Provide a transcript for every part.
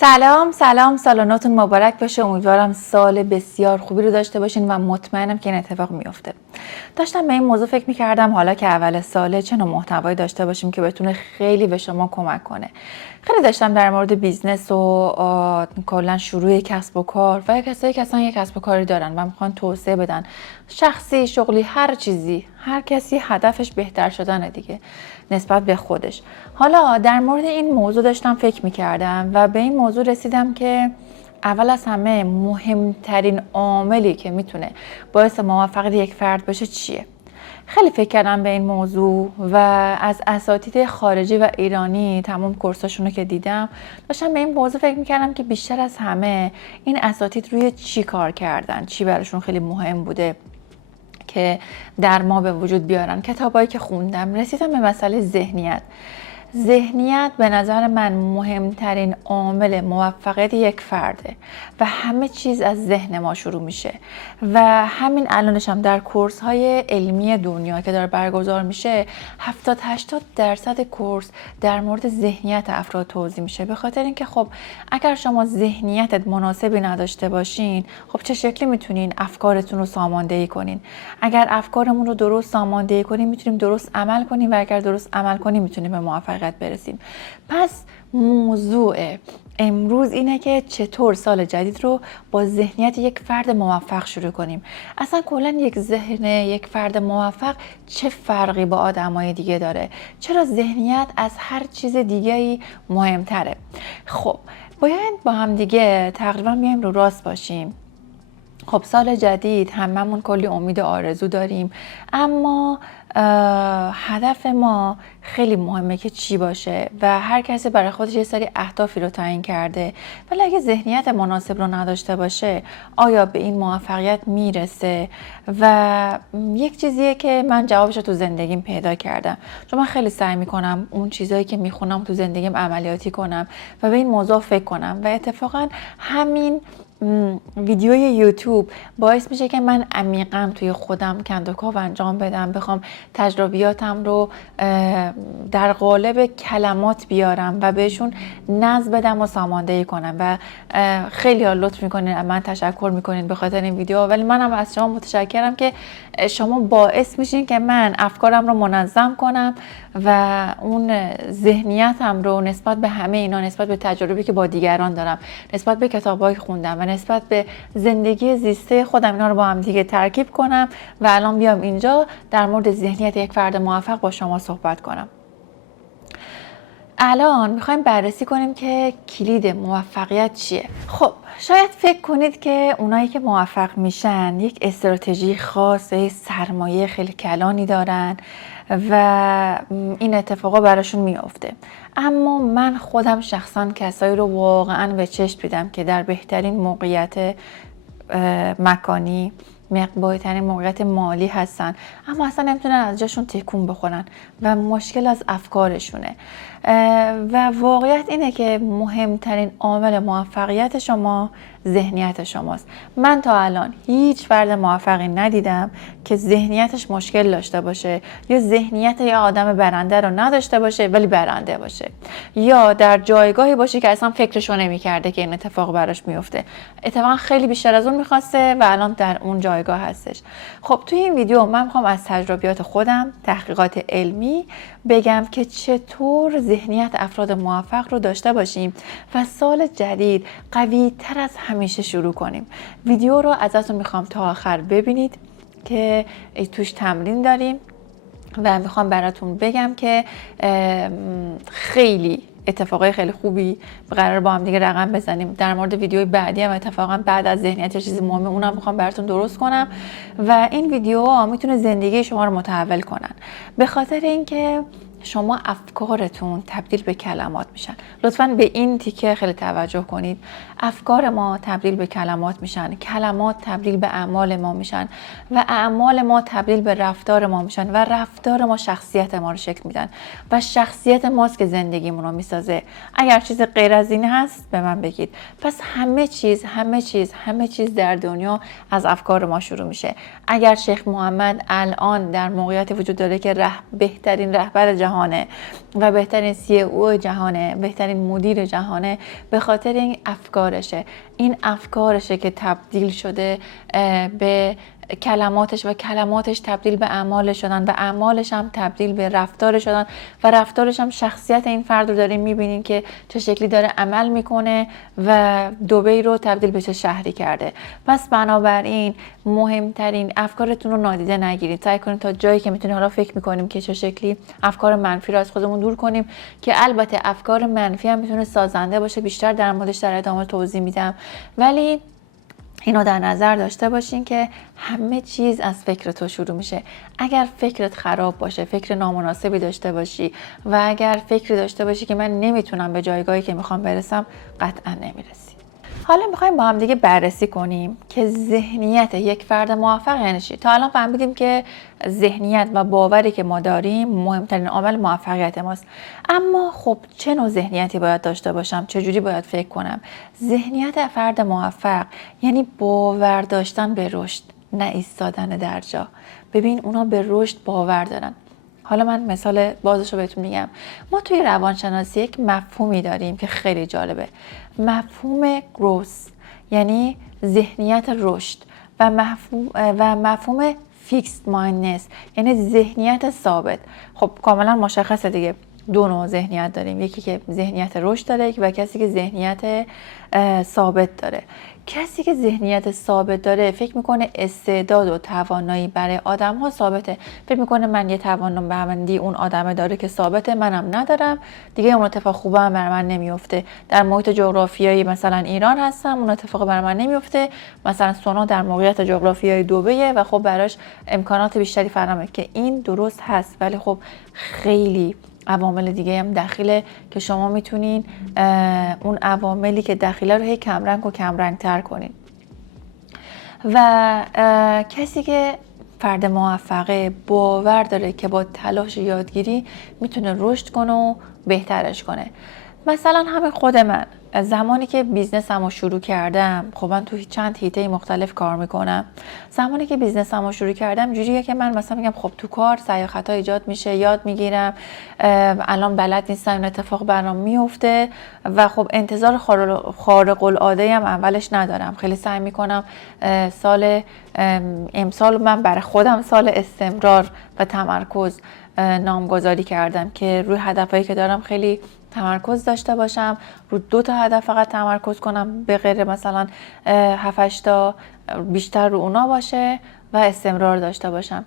سلام سال نوتون مبارک باشه. امیدوارم سال بسیار خوبی رو داشته باشین و مطمئنم که این اتفاق میفته. داشتم به این موضوع فکر میکردم حالا که اول ساله چه نوع محتوایی داشته باشیم که بتونه خیلی به شما کمک کنه. خیلی داشتم در مورد بیزنس و کلا شروع کسب و کار و کسایی که اصلا یک کسب و کاری دارن و میخوان توسعه بدن، شخصی، شغلی، هر چیزی، هر کسی هدفش بهتر شدنه دیگه نسبت به خودش. حالا در مورد این موضوع داشتم فکر میکردم و به این موضوع رسیدم که اول از همه مهمترین عاملی که میتونه باعث موفقیت یک فرد باشه چیه؟ خیلی فکر کردم به این موضوع و از اساتید خارجی و ایرانی تمام کورساشون رو که دیدم داشتم به این موضوع فکر میکردم که بیشتر از همه این اساتید روی چی کار کردن، چی براشون خیلی مهم بوده که در ما به وجود بیارن. کتابایی که خوندم رسیدم به مسئله ذهنیت. ذهنیت به نظر من مهمترین عامل موفقیت یک فرده و همه چیز از ذهن ما شروع میشه و همین الانش هم در کورس های علمی دنیا که داره برگزار میشه 70-80% کورس در مورد ذهنیت افراد توضیح میشه. به خاطر اینکه خب اگر شما ذهنیتت مناسبی نداشته باشین، خب چه شکلی میتونین افکارتون رو ساماندهی کنین؟ اگر افکارمون رو درست ساماندهی کنیم میتونیم درست عمل کنیم و اگر درست عمل کنیم میتونیم به موفقیت برسیم. پس موضوع امروز اینه که چطور سال جدید رو با ذهنیت یک فرد موفق شروع کنیم. اصلا کلا یک ذهن یک فرد موفق چه فرقی با آدمای دیگه داره؟ چرا ذهنیت از هر چیز دیگه‌ای مهمتره؟ خب باید با هم دیگه تقریبا بیایم رو راست باشیم. خب سال جدید هممون کلی امید و آرزو داریم، اما هدف ما خیلی مهمه که چی باشه و هر کسی برای خودش یه سری اهدافی رو تعیین کرده، ولی اگه ذهنیت مناسب رو نداشته باشه آیا به این موفقیت میرسه؟ و یک چیزیه که من جوابش رو تو زندگیم پیدا کردم، چون من خیلی سعی میکنم اون چیزایی که میخونم تو زندگیم عملیاتی کنم و به این موضوع فکر کنم و اتفاقا همین ویدیوی یوتیوب باعث میشه که من عمیقاً توی خودم کندوکاو انجام بدم، بخوام تجربیاتم رو در قالب کلمات بیارم و بهشون نظم بدم و ساماندهی کنم و خیلی ها لطف میکنین، من تشکر میکنین به خاطر این ویدیو، ولی منم از شما متشکرم که شما باعث میشین که من افکارم رو منظم کنم و اون ذهنیتم رو نسبت به همه اینا، نسبت به تجربی که با دیگران دارم، نسبت به کتابایی خوندم و نسبت به زندگی زیسته خودم، اینا رو با هم دیگه ترکیب کنم و الان بیام اینجا در مورد ذهنیت یک فرد موفق با شما صحبت کنم. الان میخوایم بررسی کنیم که کلید موفقیت چیه. خب شاید فکر کنید که اونایی که موفق میشن یک استراتژی خاص، یک سرمایه خیلی کلانی دارن و این اتفاقا براشون میافته، اما من خودم شخصا کسایی رو واقعا به چشم دیدم که در بهترین موقعیت مکانی، بهترین موقعیت مالی هستن، اما اصلا نمیتونن از جاشون تکون بخورن و مشکل از افکارشونه. و واقعیت اینه که مهمترین عامل موفقیت شما ذهنیت شماست. من تا الان هیچ فرد موفقی ندیدم که ذهنیتش مشکل داشته باشه یا ذهنیت یا آدم برنده رو نداشته باشه ولی برنده باشه، یا در جایگاهی باشه که اصلا فکرشو نمی‌کرده که این اتفاق براش میفته. اتفاقا خیلی بیشتر از اون می‌خواسته و الان در اون جایگاه هستش. خب توی این ویدیو من می‌خوام از تجربیات خودم، تحقیقات علمی بگم که چطور ذهنیت افراد موفق رو داشته باشیم و سال جدید قوی تر از همیشه شروع کنیم. ویدیو رو ازتون میخوام تا آخر ببینید که توش تمرین داریم و میخوام براتون بگم که خیلی اتفاقای خیلی خوبی قرار با هم دیگه رقم بزنیم. در مورد ویدیوی بعدی هم اتفاقا بعد از ذهنیت چیزی مهمه، اونم میخوام براتون درست کنم و این ویدیوها میتونه زندگی شما رو متحول کنن، به خاطر اینکه شما افکارتون تبدیل به کلمات میشن. لطفاً به این تیکه خیلی توجه کنید. افکار ما تبدیل به کلمات میشن، کلمات تبدیل به اعمال ما میشن و اعمال ما تبدیل به رفتار ما میشن و رفتار ما شخصیت ما رو شکل میدن و شخصیت ماست که زندگیمون رو میسازه. اگر چیز غیر از این هست به من بگید. پس همه چیز در دنیا از افکار ما شروع میشه. اگر شیخ محمد الان در موقعیت وجود داره که بهترین رهبر جهان جهانه و بهترین CEO جهانه، بهترین مدیر جهانه، به خاطر این افکارشه. این افکارشه که تبدیل شده به کلماتش و کلماتش تبدیل به اعمال شدن و اعمالش هم تبدیل به رفتار شدن و رفتارش هم شخصیت این فرد رو داریم میبینین که چه شکلی داره عمل میکنه و دبی رو تبدیل به چه شهری کرده. پس بنابراین مهمترین افکارتون رو نادیده نگیرید. سعی کنید تا جایی که میتونید، حالا فکر میکنیم که چه شکلی افکار منفی رو از خودمون دور کنیم، که البته افکار منفی هم میتونه سازنده باشه، بیشتر در موردش در ادامه توضیح میدم، ولی اینو در نظر داشته باشین که همه چیز از فکر تو شروع میشه. اگر فکرت خراب باشه، فکر نامناسبی داشته باشی و اگر فکری داشته باشی که من نمیتونم به جایگاهی که میخوام برسم، قطعا نمیرسی. حالا میخوایم با هم دیگه بررسی کنیم که ذهنیت یک فرد موفق یعنی چی. تا الان فهمیدیم که ذهنیت و باوری که ما داریم مهمترین عامل موفقیت ماست. اما خب چه نوع ذهنیتی باید داشته باشم؟ چجوری باید فکر کنم؟ ذهنیت فرد موفق یعنی باور داشتن به رشد، نه ایستادن در جا. ببین اونا به رشد باور دارن. حالا من مثال بازش رو بهتون میگم. ما توی روانشناسی یک مفهومی داریم که خیلی جالبه. مفهوم گروس یعنی ذهنیت رشد و مفهوم فیکسد مایندنس یعنی ذهنیت ثابت. خب کاملا مشخصه دیگه، دو نوع ذهنیت داریم، یکی که ذهنیت رشد داره و کسی که ذهنیت ثابت داره. کسی که ذهنیت ثابت داره فکر میکنه استعداد و توانایی برای آدم ها ثابته. فکر میکنه من یه توانمندی اون آدمه داره که ثابته، منم ندارم، دیگه اون اتفاق خوبه هم برای من نمیفته. در محیط جغرافیایی مثلا ایران هستم، اون اتفاق برای من نمیفته. مثلا سونا در موقعیت جغرافیایی دبیه و خب براش امکانات بیشتری فراهمه، که این درست هست، ولی خب خیلی عوامل دیگه هم داخله که شما میتونین اون عواملی که داخله رو هی کمرنگ و کمرنگ تر کنین. و کسی که فرد موفقه باور داره که با تلاش یادگیری میتونه رشد کنه و بهترش کنه. مثلا همین خود من زمانی که بیزنسم رو شروع کردم، خب من تو چند حیطه مختلف کار میکنم. زمانی که بیزنسم رو شروع کردم جوریه که من مثلا میگم خب تو کار سعی و خطا ایجاد میشه، یاد میگیرم، الان بلد نیستم، این اتفاق برام میفته و خب انتظار خارق العاده هم اولش ندارم. خیلی سعی میکنم سال امسال من برای خودم سال استمرار و تمرکز نامگذاری کردم که روی هدفهایی که دارم خیلی تمرکز داشته باشم، رو 2 تا هدف فقط تمرکز کنم، به غیر مثلا 7-8 تا بیشتر رو اونا باشه و استمرار داشته باشم.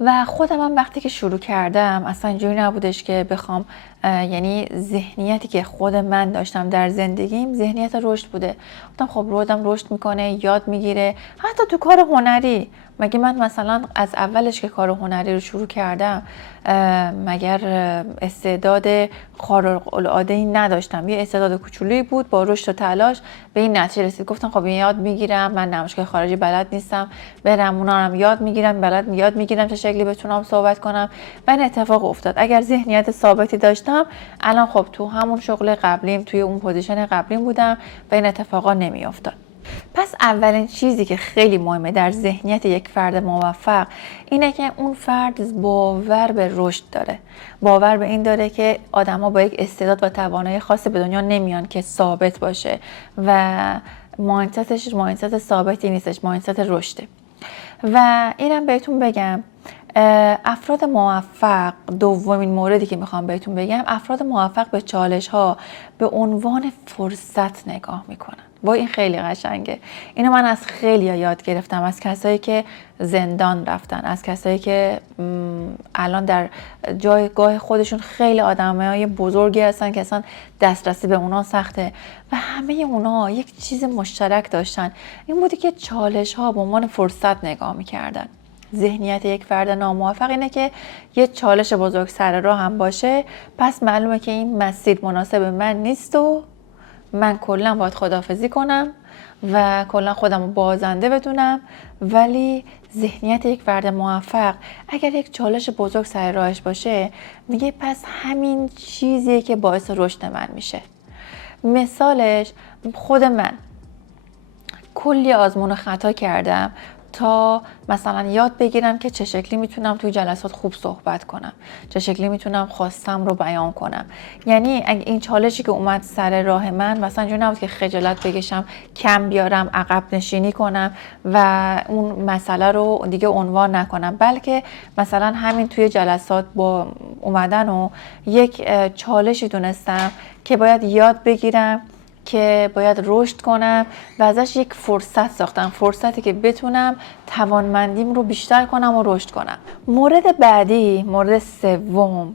و خودم هم وقتی که شروع کردم اصلا اینجوری نبودش که بخوام، یعنی ذهنیتی که خود من داشتم در زندگیم ذهنیت رشد بوده. گفتم خب آدم رشد میکنه، یاد میگیره. حتی تو کار هنری، مگه من مثلا از اولش که کار هنری رو شروع کردم مگر استعداد خارق العاده‌ای نداشتم؟ یه استعداد کوچولویی بود، با رشد و تلاش به این نتیجه رسید. گفتم خب یاد میگیرم، من نمایشگاه خارجی بلد نیستم، برم اونا هم یاد میگیرم، یاد میگیرم چه شکلی بتونم صحبت کنم. و این اتفاق افتاد. اگر ذهنیت ثابتی داشتم الان خب تو همون شغل قبلیم، توی اون پوزیشن قبلیم بودم و این اتفاقا نمیافتاد. پس اولین چیزی که خیلی مهمه در ذهنیت یک فرد موفق اینه که اون فرد باور به رشد داره، باور به این داره که آدما با یک استعداد و توانایی خاص به دنیا نمیان که ثابت باشه و مایندستش مایندست ثابتی نیستش، مایندست رشده. و اینم بهتون بگم افراد موفق، دومین موردی که میخوام بهتون بگم، افراد موفق به چالش ها به عنوان فرصت نگاه میکنن. وای این خیلی قشنگه. اینو من از خیلیا یاد گرفتم، از کسایی که زندان رفتن، از کسایی که الان در جایگاه خودشون خیلی آدمای بزرگی هستن که اصلا دسترسی به اونا سخته و همه اونا یک چیز مشترک داشتن، این بودی که چالش ها به عنوان فرصت نگاه میکردن. ذهنیت یک فرد ناموفق اینه که یه چالش بزرگ سر راه هم باشه، پس معلومه که این مسیر مناسب من نیست و من کلا باید خداحافظی کنم و کلا خودم رو بازنده بدونم. ولی ذهنیت یک فرد موفق اگر یک چالش بزرگ سر راهش باشه میگه پس همین چیزیه که باعث رشد من میشه. مثالش خود من کلی آزمون و خطا کردم تا مثلا یاد بگیرم که چه شکلی میتونم توی جلسات خوب صحبت کنم، چه شکلی میتونم خواستم رو بیان کنم. یعنی اگه این چالشی که اومد سر راه من مثلا اینجوری نبود که خجالت بکشم، کم بیارم، عقب نشینی کنم و اون مسئله رو دیگه عنوان نکنم، بلکه مثلا همین توی جلسات با اومدن و یک چالشی دونستم که باید یاد بگیرم، که باید رشد کنم و ازش یک فرصت ساختم، فرصتی که بتونم توانمندیم رو بیشتر کنم و رشد کنم. مورد بعدی، مورد سوم،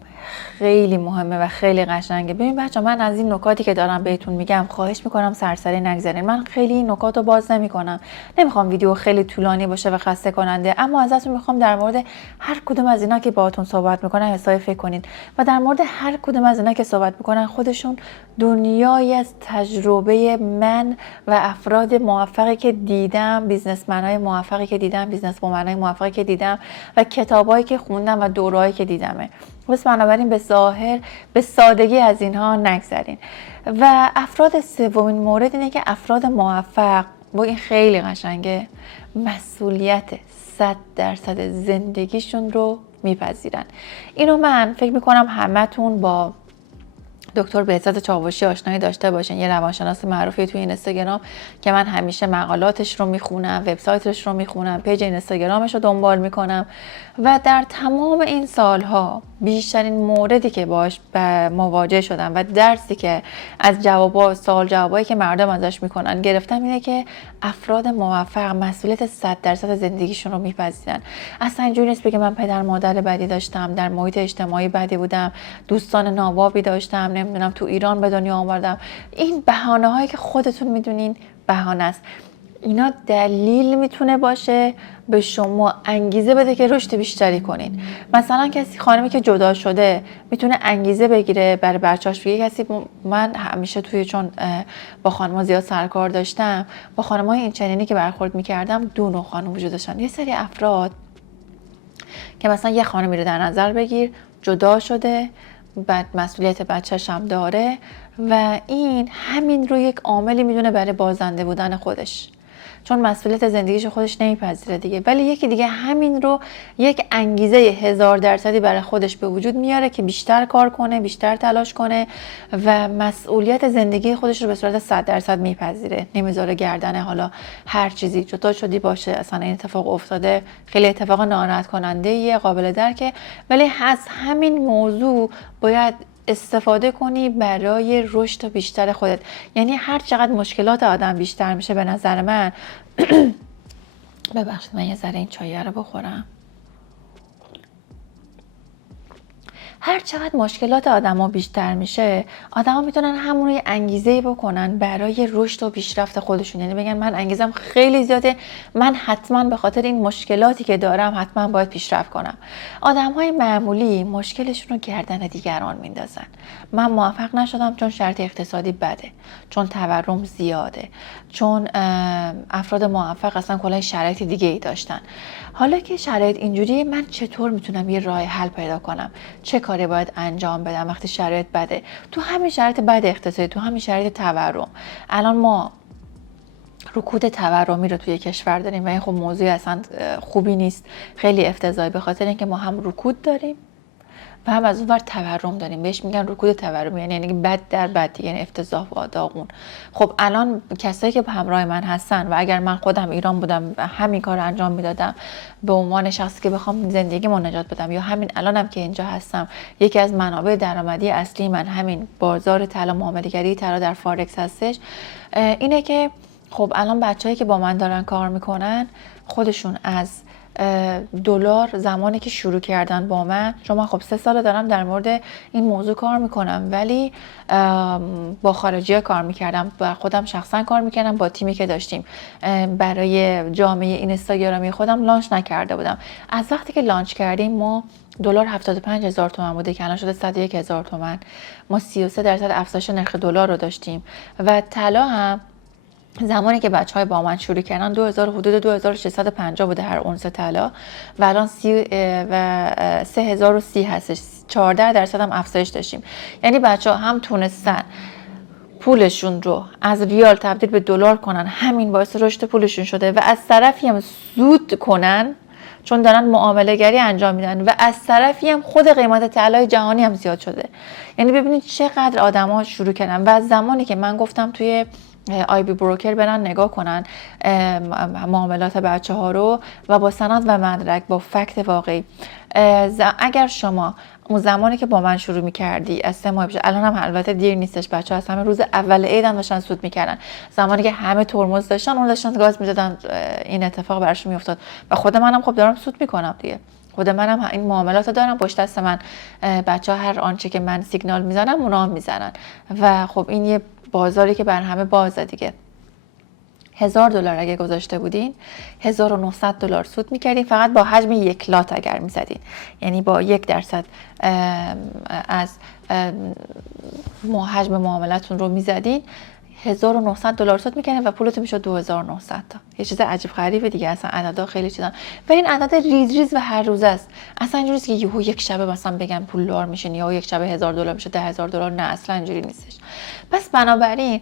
خیلی مهمه و خیلی قشنگه. ببین بچه، من از این نکاتی که دارم بهتون میگم خواهش میکنم سرسری نگذارین. من خیلی این نکات رو باز نمیکنم، نمیخوام ویدیو خیلی طولانی باشه و خسته کننده، اما ازتون میخوام در مورد هر کدوم از اینا که باهاتون صحبت میکنن حسابی فکر کنین و در مورد هر کدوم از اینا که صحبت میکنن خودشون دنیایی از تجربه من و افراد موفقی که دیدم، بیزنسمن‌های موفقی که دیدم، بیزنس‌وومن‌های موفقی که دیدم و کتابایی که خوندم و دورهایی که دیدمه. بس بنابراین به ظاهر به سادگی از اینها نگذرین. و افراد سومین مورد اینه که افراد موفق، با این خیلی قشنگه، مسئولیت 100% زندگیشون رو میپذیرن. اینو من فکر میکنم همتون با دکتر بهزاد چاوشی آشنایی داشته باشین، یه روانشناس معروفی توی اینستاگرام که من همیشه مقالاتش رو میخونم، وبسایتش رو میخونم، پیج اینستاگرامش رو دنبال میکنم و در تمام این سالها بیشترین موردی که باش مواجه شدم و درسی که از جوابایی که مردم ازش میکنن گرفتم اینه که افراد موفق مسئولیت 100% زندگیشون رو میپذیرن. اصلا اینجوری نیست بگه من پدر مادر بدی داشتم، در محیط اجتماعی بدی بودم، دوستان نابابی داشتم، نمیدونم تو ایران به دنیا آوردم. این بهانه هایی که خودتون میدونین بهانه است. اینا دلیل میتونه باشه به شما انگیزه بده که رشد بیشتری کنین. مثلا کسی، خانمی که جدا شده، میتونه انگیزه بگیره برای بچه‌اش، بگه کسی من همیشه چون با خانم‌ها زیاد سرکار داشتم، با خانم‌های این چنینی که برخورد میکردم، دو نوع خانم وجود داشتن. یه سری افراد که مثلا یه خانمی رو در نظر بگیر جدا شده، بعد مسئولیت بچه‌ش هم داره و این همین رو یک عاملی میدونه برای بازنده بودن خودش، چون مسئولیت زندگیش خودش نمیپذیره دیگه. ولی یکی دیگه همین رو یک انگیزه 1000% برای خودش به وجود میاره که بیشتر کار کنه، بیشتر تلاش کنه و مسئولیت زندگی خودش رو به صورت 100% میپذیره، نمیذاره گردن حالا هر چیزی جدا شدی باشه. اصلا این اتفاق افتاده، خیلی اتفاق ناراحت کننده ایه، قابل درکه، ولی از همین موضوع باید استفاده کنی برای رشد بیشتر خودت. یعنی هر چقدر مشکلات آدم بیشتر میشه، به نظر من ببخشید من یه ذره این چایه رو بخورم. هر چقدر مشکلات آدما بیشتر میشه، آدما میتونن همون رو یه انگیزه بکنن برای رشد و پیشرفت خودشون. یعنی بگن من انگیزم خیلی زیاده، من حتما به خاطر این مشکلاتی که دارم حتما باید پیشرفت کنم. آدمهای معمولی مشکلشون رو گردن دیگران میندازن. من موفق نشدم چون شرط اقتصادی بده، چون تورم زیاده، چون افراد موفق اصلا کلا شرایط دیگه ای داشتن. حالا که شرایط اینجوریه، من چطور میتونم یه راه حل پیدا کنم؟ چه کاری باید انجام بدم وقتی شرایط بده؟ تو همین شرایط بد اقتصادی، تو همین شرایط تورم، الان ما رکود تورمی رو توی کشور داریم و این خب موضوع اصلا خوبی نیست، خیلی افتضاحی، به خاطر اینکه ما هم رکود داریم و هم از اون ور تورم داریم. بهش میگن رکود تورمی، یعنی بد در بد، یعنی افتضاح و داغون. خب الان کسایی که همراه من هستن و اگر من خودم ایران بودم و همین کار انجام میدادم به عنوان شخصی که بخوام زندگیمو نجات بدم، یا همین الانم که اینجا هستم، یکی از منابع درآمدی اصلی من همین بازار طلا، معامله‌گری طلا در فارکس هستش، اینه که خب الان بچه‌ای که با من دارن کار میکنن خودشون از دلار زمانی که شروع کردن با من، چون من خب 3 سال دارم در مورد این موضوع کار میکنم، ولی با خارجی ها کار میکردم، با خودم شخصا کار میکردم، با تیمی که داشتیم برای جامعه اینستاگرامی خودم لانچ نکرده بودم. از وقتی که لانچ کردیم ما دلار 75,000 تومان بوده که الان شده 101,000 تومان. ما 33% افزایش نرخ دلار رو داشتیم و طلا هم زمانی که بچهای با من شروع کردن 2000 حدود 2650 بوده هر اونس طلا و الان 3030 هستش، 14% هم افزایش داشتیم. یعنی بچه‌ها هم تونستن پولشون رو از ریال تبدیل به دلار کنن، همین باعث رشد پولشون شده و از طرفی هم سود کنن چون دارن معامله گری انجام میدن و از طرفی هم خود قیمت طلای جهانی هم زیاد شده. یعنی ببینید چقدر آدما شروع کردن و از زمانی که من گفتم توی آی بی بروکر برن نگاه کنن معاملات بچه ها رو و با سند و مدرک با فکت واقعی، اگر شما اون زمانی که با من شروع می‌کردی از 3 ماه پیش، الان هم البته دیر نیستش، بچه‌ها از همه روز اول عید هم داشتن سود می‌کردن، زمانی که همه ترمز داشتن اون داشتن گاز می‌دادن این اتفاق براشون می‌افتاد و خود منم خب دارم سود می‌کنم دیگه، خود منم این معاملات رو دارم پشت دست من، بچه‌ها هر آنچه که من سیگنال میزنم اونا هم میزنن و خب این یه بازاری که بر همه بازه دیگه. $1000 اگه گذاشته بودین $1900 سود میکردین فقط با حجم 1 لات اگر میزدین، یعنی با 1% از حجم معاملتون رو میزدین $1900 سود میکنه و پولتون میشد 2900 تا. یه چیز عجیب غریبه دیگه، اصلا عددا خیلی چیزان و این عدد ریز ریز و هر روزه است. اصلا اینجوری نیست که یهو یک شبه مثلا بگم پولدار میشین یا یک شبه $1000 میشه $10,000، نه اصلا اینجوری نیستش. پس بنابراین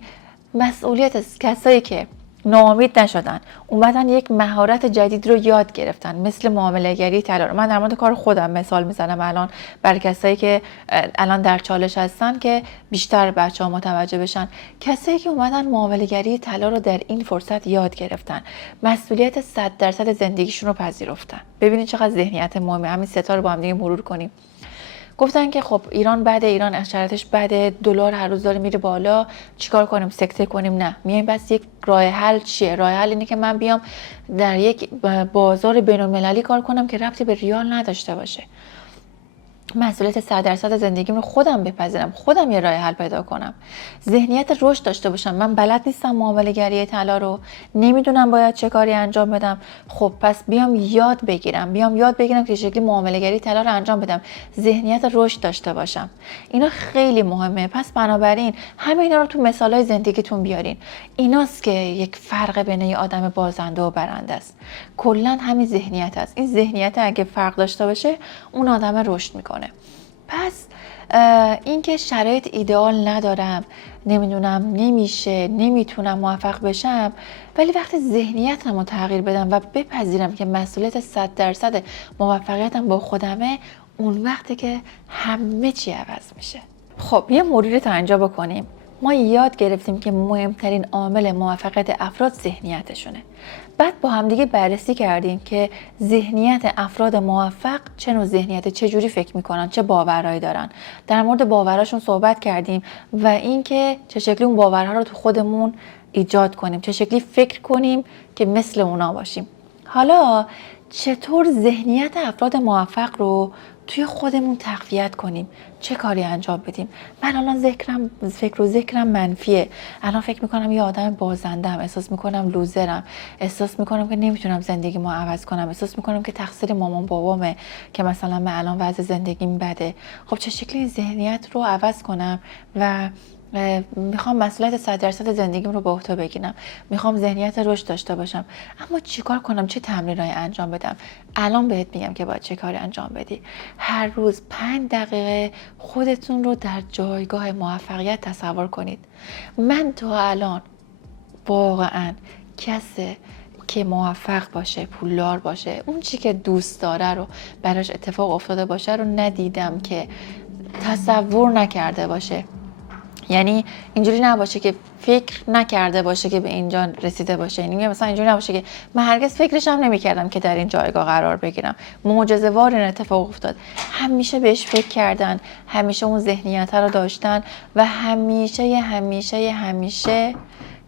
مسئولیت کسایی که ناامید نشدن، اومدن یک مهارت جدید رو یاد گرفتن مثل معامله گری طلا رو. من در مورد کار خودم مثال میزنم الان برای کسایی که الان در چالش هستن که بیشتر بچه‌ها متوجه بشن. کسایی که اومدن معامله گری طلا رو در این فرصت یاد گرفتن، مسئولیت 100% زندگیشون رو پذیرفتن. ببینید چقدر ذهنیت مهمه. همین سه تا رو با هم دیگه مرور کنیم. گفتن که خب ایران بده، ایران شرایطش بده، دلار هر روز داره میره بالا، چیکار کنیم؟ سکته کنیم؟ نه، میایم بس یک راه حل چیه؟ راه حل اینه که من بیام در یک بازار بین‌المللی کار کنم که ربطی به ریال نداشته باشه. مسئولیت 100% زندگیم رو خودم بپذیرم، خودم یه راه حل پیدا کنم، ذهنیت رشد داشته باشم. من بلد نیستم معامله گری طلا رو، نمیدونم باید چه کاری انجام بدم، خب پس بیام یاد بگیرم که شکلی معامله گری طلا رو انجام بدم، ذهنیت رشد داشته باشم. اینا خیلی مهمه. پس بنابراین همه اینا رو تو مثالای زندگیتون بیارین. ایناست که یک فرق بین یه آدم بازنده و برنده است. کلا همین ذهنیت است. این ذهنیت اگه فرق داشته باشه اون آدم رشد میکنه. پس اینکه شرایط ایدئال ندارم، نمیدونم نمیشه، نمیتونم موفق بشم، ولی وقتی ذهنیتم رو تغییر بدم و بپذیرم که مسئولیت 100% موفقیتم با خودمه، اون وقتی که همه چی عوض میشه. خب یه مروری تا اینجا بکنیم. ما یاد گرفتیم که مهمترین عامل موفقیت افراد ذهنیتشونه. بعد با همدیگه بررسی کردیم که ذهنیت افراد موفق چه نوع ذهنیت، چه جوری فکر میکنن، چه باورهایی دارن. در مورد باورهاشون صحبت کردیم و اینکه چه شکلی اون باورها رو تو خودمون ایجاد کنیم، چه شکلی فکر کنیم که مثل اونا باشیم. حالا چطور ذهنیت افراد موفق رو توی خودمون تقویت کنیم؟ چه کاری انجام بدیم؟ من الان فکر و ذکرم منفیه، الان فکر میکنم یه آدم بازندم، احساس میکنم لوزرم، احساس میکنم که نمیتونم زندگیمو عوض کنم، احساس میکنم که تقصیر مامان بابامه که مثلا من الان وضع زندگیم بده. خب چه شکلی این ذهنیت رو عوض کنم و میخوام مسئولیت 100% زندگیم رو به عهده بگیرم، میخوام ذهنیت رشد داشته باشم، اما چیکار کنم؟ چه تمرینایی انجام بدم؟ الان بهت میگم که باید چه کاری انجام بدی. هر روز 5 دقیقه خودتون رو در جایگاه موفقیت تصور کنید. من تا الان واقعا کسی که موفق باشه، پولدار باشه، اون چی که دوست داره رو براش اتفاق افتاده باشه رو ندیدم که تصور نکرده باشه. یعنی اینجوری نباشه که فکر نکرده باشه که به اینجا رسیده باشه. یعنی مثلا اینجوری نباشه که من هرگز فکرش هم نمی‌کردم که در این جایگاه قرار بگیرم، معجزه‌وار این اتفاق افتاد. همیشه بهش فکر کردن، همیشه اون ذهنیت رو داشتن و همیشه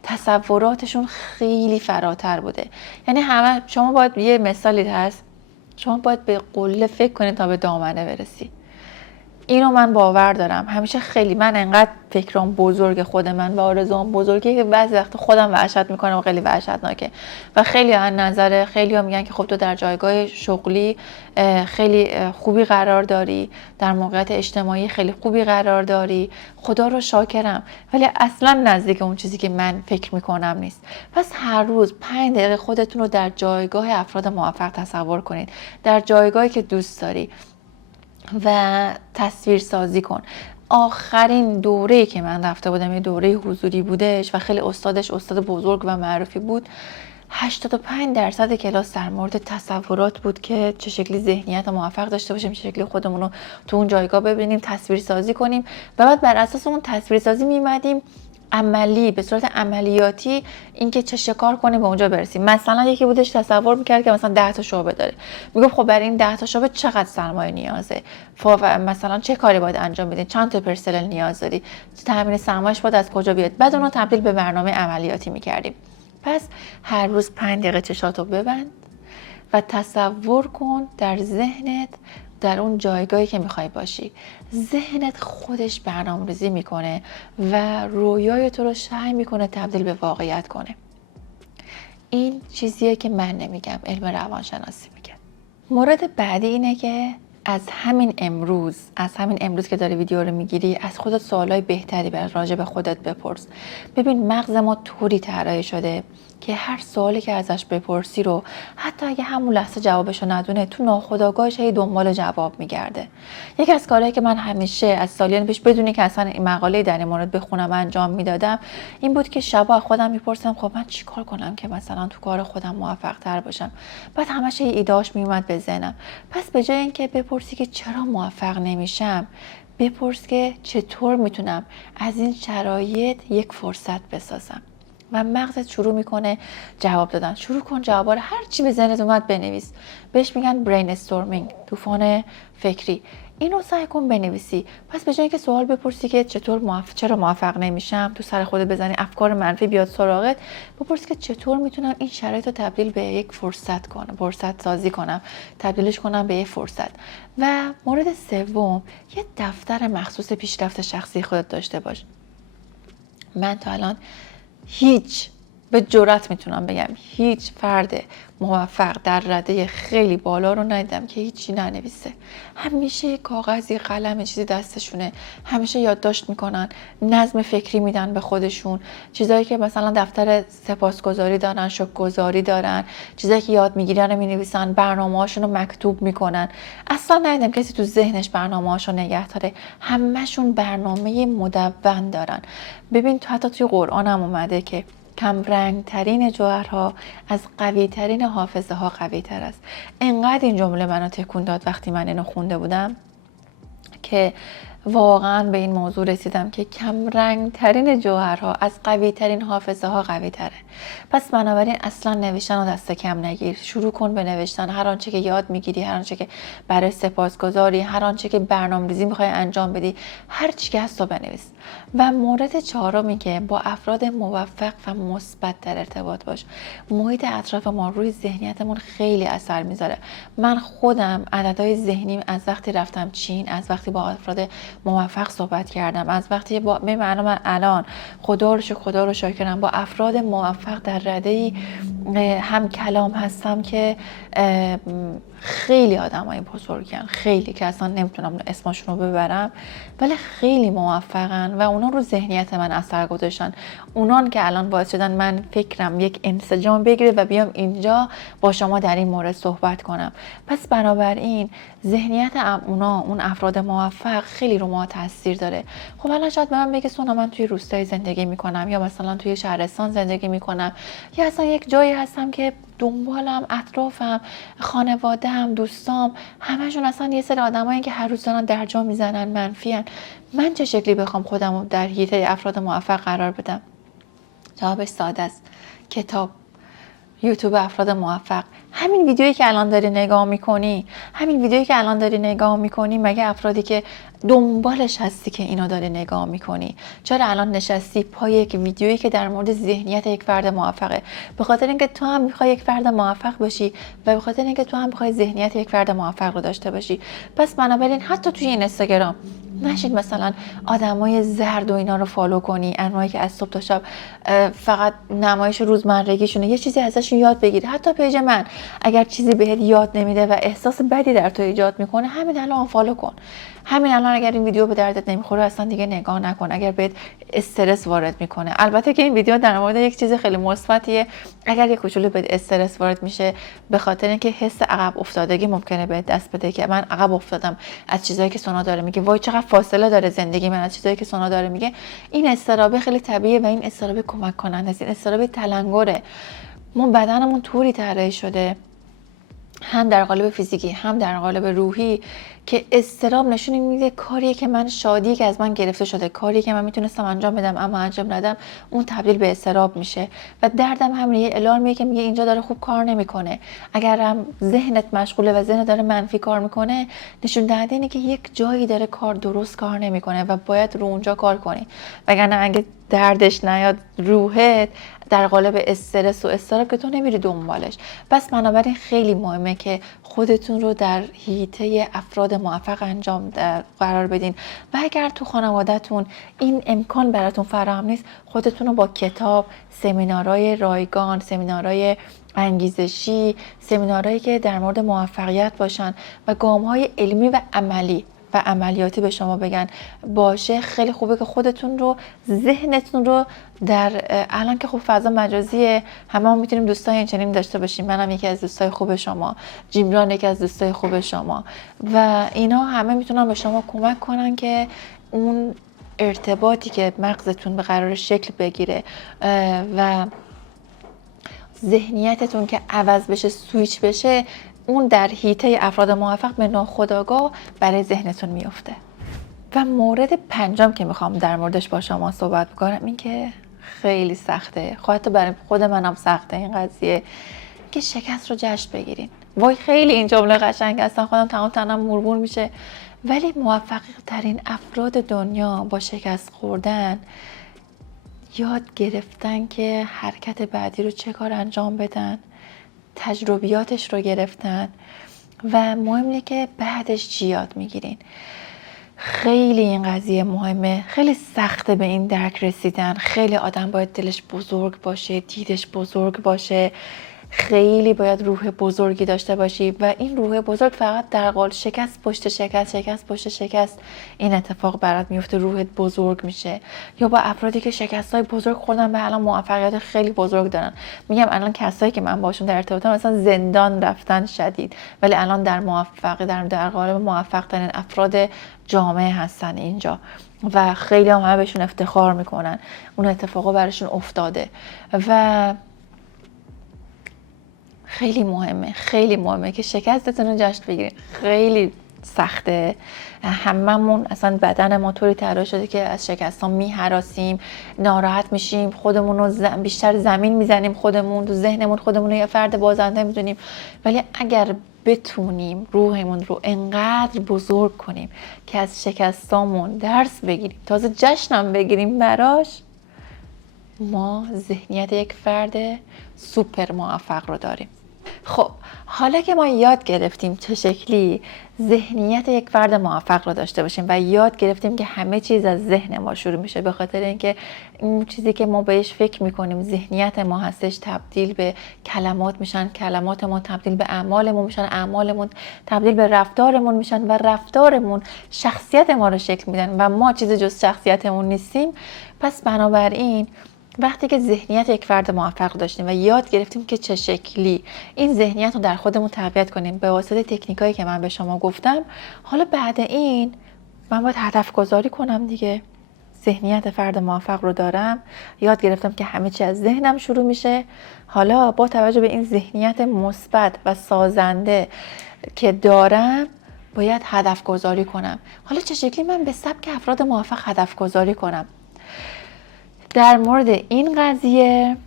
تصوراتشون خیلی فراتر بوده. یعنی شما باید، یه مثالی هست، شما باید به قله فکر کنید تا به دامنه برسی. اینو من باور دارم. همیشه خیلی من انقدر فکرام بزرگ، خود من و آرزوام بزرگه که بعضی وقت خودم وحشت میکنم و خیلی وحشتناکه و خیلی از نظر خیلی ها میگن که خب تو در جایگاه شغلی خیلی خوبی قرار داری، در موقعیت اجتماعی خیلی خوبی قرار داری، خدا رو شاکرم، ولی اصلا نزدیک اون چیزی که من فکر میکنم نیست. پس هر روز 5 دقیقه خودتون رو در جایگاه افراد موفق تصور کنید، در جایگاهی که دوست داری و تصویر سازی کن. آخرین دوره‌ای که من رفته بودم یه دوره حضوری بودش و خیلی استادش استاد بزرگ و معروفی بود. 85% کلاس در مورد تصورات بود که چه شکلی ذهنیت موفق داشته باشیم، چه شکلی خودمون رو تو اون جایگاه ببینیم، تصویر سازی کنیم و بعد بر اساس اون تصویر سازی می‌اومدیم عملی، به صورت عملیاتی اینکه چه شکار کنیم به اونجا برسیم. مثلا یکی بودش تصور می‌کرد که مثلا 10 تا شعبه داره، میگفت خب برای این 10 تا شعبه چقدر سرمایه نیازه، مثلا چه کاری باید انجام بدین، چند تا پرسنل نیاز داری، تامین سرمایه‌اش باید از کجا بیاد، بعد اون رو تبدیل به برنامه عملیاتی می‌کردیم. پس هر روز 5 دقیقه چشاتو ببند و تصور کن در ذهنت در اون جایگاهی که میخوای باشی. ذهنت خودش برنامه‌ریزی میکنه و رویای تو رو سعی میکنه تبدیل به واقعیت کنه. این چیزیه که من نمیگم، علم روانشناسی میگه. مورد بعدی اینه که از همین امروز که داری ویدیو رو میگیری، از خودت سوالای بهتری برای راجع به خودت بپرس. ببین مغز ما طوری طراحی شده که هر سوالی که ازش بپرسی رو حتی اگه همون لحظه جوابشو ندونه، تو ناخودآگاهش هی دنبال جواب میگرده. یکی از کارهایی که من همیشه از سالیان پیش بدونی که اصلا این مقاله در این مورد بخونم انجام میدادم این بود که شبا خودم میپرسم خب من چیکار کنم که مثلا تو کار خودم موفق تر باشم. بعد همش ایده‌اش میومد به ذهنم. پس به جای اینکه بپرسی که چرا موفق نمیشم، بپرس که چطور میتونم از این شرایط یک فرصت بسازم. و مغزت شروع میکنه جواب دادن. شروع کن جوابا رو هر چی به ذهنت اومد بنویس. بهش میگن برین استورمینگ، طوفان فکری. اینو سعی کن بنویسی. پس به جای اینکه سوال بپرسی که چرا موفق نمیشم، تو سر خودت بزنی افکار منفی بیاد سراغت، بپرس که چطور میتونم این شرایط رو تبدیل به یک فرصت سازی کنم، تبدیلش کنم به یک فرصت. و مورد سوم، یه دفتر مخصوص پیشرفت شخصی خودت داشته باش. من تا الان به جرئت میتونم بگم هیچ فرد موفق در رده خیلی بالا رو ندیدم که هیچی ننویسه. همیشه کاغذی، قلم، چیزی دستشونه، همیشه یادداشت میکنن، نظم فکری میدن به خودشون، چیزایی که مثلا دفتر سپاسگزاری دارن، شکرگزاری دارن، چیزایی که یاد میگیرن رو مینویسن، برنامه‌هاشون رو مکتوب میکنن. اصلا ندیدم کسی تو ذهنش برنامه‌هاشو نگه داره. همشون برنامه مدون دارن. ببین حتی توی قرآن هم اومده که کم رنگ ترین جوهرها از قوی ترین حافظه ها قوی تر است. انقدر این جمله منو تکون داد وقتی من اینو خونده بودم که واقعا به این موضوع رسیدم که کم رنگ ترین جوهرها از قوی ترین حافظه ها قوی تره. پس بنابراین اصلا نوشتن رو دست کم نگیر. شروع کن به نوشتن. هر آنچه که یاد میگیری، هر آنچه که برای سپاسگزاری، هر آنچه که برنامه‌ریزی میخوای انجام بدی، هر چی که هست رو بنویس. و مورد چهارمی که با افراد موفق و مثبت در ارتباط باش. محیط اطراف ما روی ذهنیتمون خیلی اثر میذاره. من خودم عددهای ذهنیم از وقتی رفتم چین، از وقتی با افراد موفق صحبت کردم، از وقتی من الان خدا رو شکرم با افراد موفق در رده‌ای هم کلام هستم که خیلی آدمای بزرگن، خیلی که اصلا نمیتونم اسمشون رو ببرم، ولی خیلی موفقن و اونا رو ذهنیت من اثر گذاشتن. اونان که الان باعث شدن من فکرم یک انسجام بگیره و بیام اینجا با شما در این مورد صحبت کنم. پس بنابراین ذهنیت اون افراد موفق خیلی رو ما تاثیر داره. خب الان شاید به من بگه سونا من توی روستای زندگی میکنم یا مثلا توی شهرستان زندگی میکنم یا اصلا یک جایی هستم که دنبالم، اطرافم، خانواده‌ام، دوستام همشون اصلا یه سری آدمایی که هر روز دارن درجا میزنن، منفیان. من چه شکلی بخوام خودم رو در حیطه افراد موفق قرار بدم؟ جوابش ساده است. کتاب، یوتیوب افراد موفق. همین ویدیویی که الان داری نگاه میکنی مگه افرادی که دنبالش هستی که اینو داری نگاه میکنی؟ چرا الان نشستی پای یک ویدیویی که در مورد ذهنیت یک فرد موفقه؟ به خاطر اینکه تو هم میخوای یک فرد موفق باشی و به خاطر اینکه تو هم میخوای ذهنیت یک فرد موفق رو داشته باشی. پس بنابراین حتی توی این اینستاگرام نشید مثلا آدمای زرد و اینا رو فالو کنی، انواعی که از صبح تا شب فقط نمایش روزمرگیشونه، یه چیزی ازشون یاد بگیری. حتی پیج من اگر چیزی بهت یاد نمیده و احساس بدی در تو ایجاد میکنه، همین الان فالو کن. همین الان اگر این ویدیو به دردت نمیخوره اصلا دیگه نگاه نکن، اگر بهت استرس وارد میکنه. البته که این ویدیو در مورد یک چیز خیلی مثبتیه. اگر یک کوچولو بهت استرس وارد میشه به خاطر اینکه حس عقب افتادگی ممکنه بهت دست بده که من عقب افتادم از چیزایی که سونا داره میگه، وای چقدر فاصله داره زندگی من از چیزایی که سونا داره میگه، این استرابه خیلی طبیعیه و این استرابه کمک کننده است. این استرابه تلنگره. ما بدنمون طوری طراحی شده هم در قالب فیزیکی هم در قالب روحی که اضطراب نشون میده کاریه که من شادی که از من گرفته شده، کاریه که من میتونستم انجام بدم اما انجام ندم، اون تبدیل به اضطراب میشه و دردم همینه، یه الارمیه که میگه اینجا داره خوب کار نمیکنه. اگر هم ذهنت مشغوله و ذهنت داره منفی کار میکنه، نشون دهنده اینه که یک جایی داره کار درست کار نمیکنه و باید رو اونجا کار کنی. وگرنه اگه دردش نیاد روحت در قالب استرس و اضطراب که تو نمیری دنبالش. پس بنابراین خیلی مهمه که خودتون رو در حیطه افراد موفق قرار بدین و اگر تو خانوادهتون این امکان براتون فراهم نیست، خودتون رو با کتاب، سمینارهای رایگان، سمینارهای انگیزشی، سمینارهایی که در مورد موفقیت باشن و گام‌های علمی و عملی و عملیاتی به شما بگن باشه، خیلی خوبه که خودتون رو، ذهنتون رو در الان که خب فضا مجازیه، همه هم میتونیم دوستای این چنین داشته باشیم. منم یکی از دوستای خوب شما، جیمران یکی از دوستای خوب شما و اینا همه میتونن به شما کمک کنن که اون ارتباطی که مغزتون به قرار شکل بگیره و ذهنیتتون که عوض بشه، سویچ بشه، اون در حیطه افراد موفق به ناخودآگاه برای ذهنتون میفته. و مورد پنجم که میخوام در موردش با شما صحبت بکنم این که خیلی سخته، حتی برای خود منم سخته این قضیه، که شکست رو جشن بگیرین. وای خیلی این جمله قشنگ هستن، خودم تمام تنم مورمور میشه، ولی موفق ترین افراد دنیا با شکست خوردن یاد گرفتن که حرکت بعدی رو چه کار انجام بدن، تجربیاتش رو گرفتن و مهمه که بعدش چی یاد میگیرین. خیلی این قضیه مهمه، خیلی سخته به این درک رسیدن. خیلی آدم باید دلش بزرگ باشه، دیدش بزرگ باشه، خیلی باید روح بزرگی داشته باشی و این روح بزرگ فقط در قالب شکست پشت شکست، شکست پشت شکست این اتفاق برات میفته، روحت بزرگ میشه. یا با افرادی که شکستای بزرگ خوردن و الان موفقیت خیلی بزرگ دارن، میگم الان کسایی که من باشون در ارتباطم مثلا زندان رفتن شدید، ولی الان در قالب موفق ترین افراد جامعه هستن اینجا و خیلی هم بهشون افتخار میکنن، اون اتفاقا براشون افتاده و خیلی مهمه که شکستتون رو جشن بگیرین. خیلی سخته، هممون اصلا بدن ما طوری طراحی شده که از شکست ها میهراسیم، ناراحت میشیم، خودمون رو بیشتر زمین میزنیم، خودمون تو ذهنمون خودمون رو یه فرد بازنده میدونیم. ولی اگر بتونیم روحمون رو انقدر بزرگ کنیم که از شکستامون درس بگیریم، تازه جشنم بگیریم براش، ما ذهنیت یک فرد سوپر موفق رو داریم. خب حالا که ما یاد گرفتیم چه شکلی ذهنیت یک فرد موفق رو داشته باشیم و یاد گرفتیم که همه چیز از ذهن ما شروع میشه، به خاطر اینکه این چیزی که ما بهش فکر میکنیم ذهنیت ما هستش، تبدیل به کلمات میشن، کلماتمون تبدیل به اعمالمون میشن، اعمالمون تبدیل به رفتارمون میشن و رفتارمون شخصیت ما رو شکل میدن و ما چیز جز شخصیتمون نیستیم. پس بنابراین وقتی که ذهنیت یک فرد موفق داشتیم و یاد گرفتیم که چه شکلی این ذهنیت رو در خودمون تقویت کنیم به واسطه تکنیکایی که من به شما گفتم، حالا بعد این من باید هدف گذاری کنم دیگه. ذهنیت فرد موفق رو دارم، یاد گرفتم که همه چی از ذهنم شروع میشه. حالا با توجه به این ذهنیت مثبت و سازنده که دارم باید هدف گذاری کنم. حالا چه شکلی من به سبک افراد موفق هدف گذاری کنم؟ در مورد این قضیه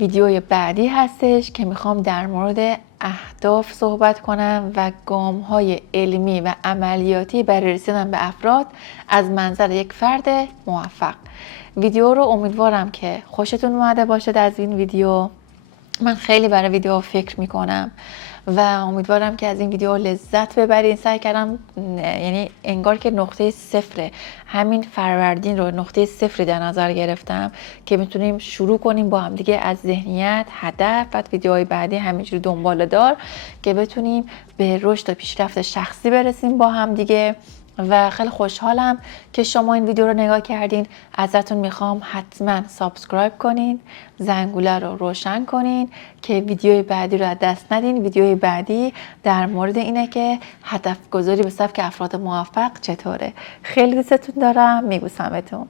ویدیوی بعدی هستش که میخوام در مورد اهداف صحبت کنم و گام‌های علمی و عملیاتی برای رسیدن به افراد از منظر یک فرد موفق. ویدیو رو امیدوارم که خوشتون اومده باشد از این ویدیو. من خیلی برای ویدیو فکر میکنم و امیدوارم که از این ویدیو لذت ببرین. سعی کردم یعنی انگار که نقطه صفره، همین فروردین رو نقطه صفری در نظر گرفتم که میتونیم شروع کنیم با هم دیگه از ذهنیت، هدف و ویدیوهای بعدی همینجوری دنباله دار که بتونیم به رشد و پیشرفت شخصی برسیم با هم دیگه و خیلی خوشحالم که شما این ویدیو رو نگاه کردین. ازتون میخوام حتما سابسکرایب کنین، زنگوله رو روشن کنین که ویدیوی بعدی رو از دست ندین. ویدیوی بعدی در مورد اینه که هدف گذاری به سبک افراد موفق چطوره. خیلی دوستتون دارم، میبوسمتون.